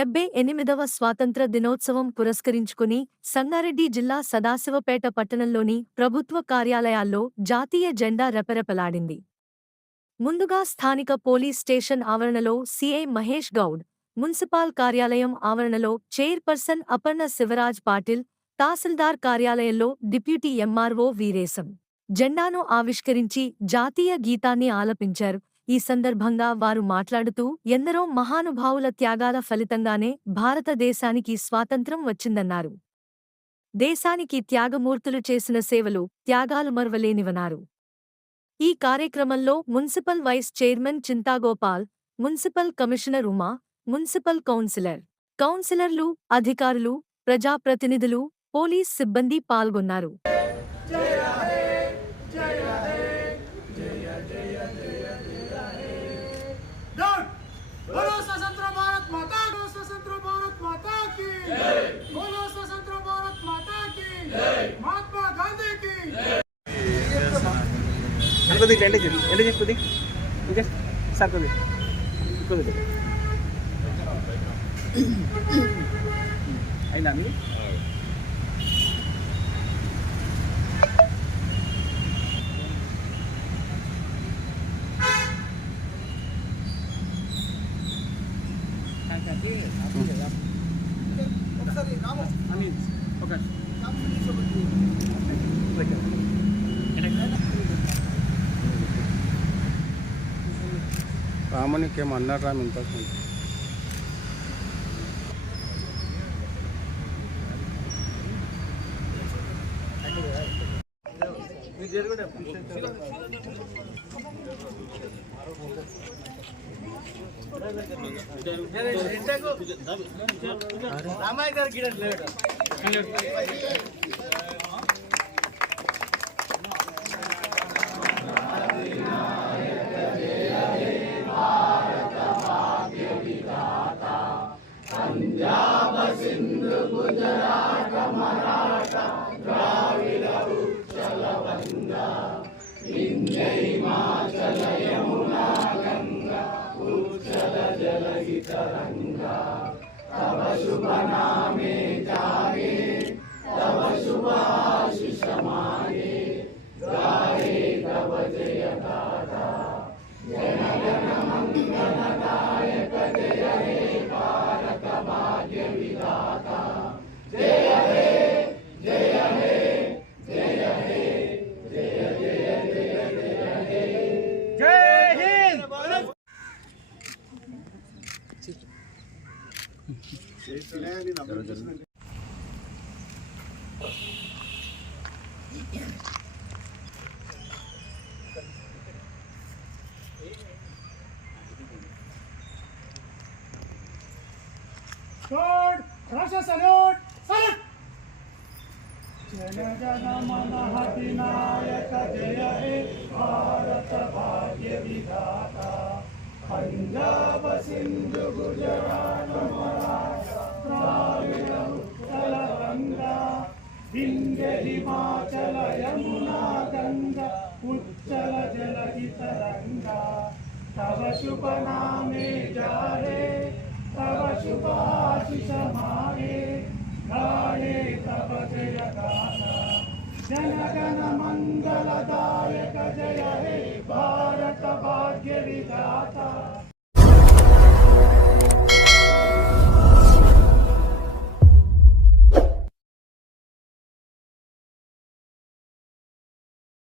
డెబ్బై ఎనిమిదవ స్వాతంత్ర దినోత్సవం పురస్కరించుకుని సంగారెడ్డి జిల్లా సదాశివపేట పట్టణంలోని ప్రభుత్వ కార్యాలయాల్లో జాతీయ జెండా రెపరెపలాడింది. ముందుగా స్థానిక పోలీస్ స్టేషన్ ఆవరణలో సీఐ మహేష్ గౌడ్ మున్సిపాల్ కార్యాలయం ఆవరణలో చైర్పర్సన్ అపర్ణ శివరాజ్ పాటిల్ తహసీల్దార్ కార్యాలయంలో డిప్యూటీ ఎంఆర్ఓ వీరేశం. జెండాను ఆవిష్కరించి జాతీయ గీతాన్ని ఆలపించారు ఈ సందర్భంగా వారు మాట్లాడుతూ ఎందరో మహానుభావుల త్యాగాల ఫలితంగానే భారతదేశానికి స్వాతంత్రం వచ్చిందన్నారు దేశానికి త్యాగమూర్తులు చేసిన సేవలు త్యాగాలు మరువలేనివన్నారు ఈ కార్యక్రమంలో municipal vice chairman Chintagopal municipal commissioner Uma municipal councillor కౌన్సిలర్లు అధికారులు ప్రజాప్రతినిధులు పోలీస్ సిబ్బంది పాల్గొన్నారు डॉट बोलो स्वतंत्र भारत माता बोलो स्वतंत्र भारत माता की बोलो स्वतंत्र भारत माता की महात्मा गांधी की కొద్దిగా ఎండ చెప్పి ఎండ చెప్పి కొద్ది ఇంకా సార్ కొద్ది కొద్ది అయిందా మీది రామునికి ఏమన్నారు రాము ఇంతకు రామాయ గారు గిడ లేడు पंजाब सिंधु गुजरात मराठा द्राविड उच्चल बंगा विंध्य हिमाचल यमुना गंगा జై राष्ट्र सल्यूट सल्यूट जन मन अधिनायक जय हे भारत भाग्य विधाता पंजाब सिंधु गुजरात विंध्य हिमाचल यमुना गंगा उच्चल जलधि तरंगा तव शुभ नामे जाहे, तव शुभ आशीष मागे गाये तव जय गाथा जन गण मंगलदायक जय हे भारत भाग्य विधाता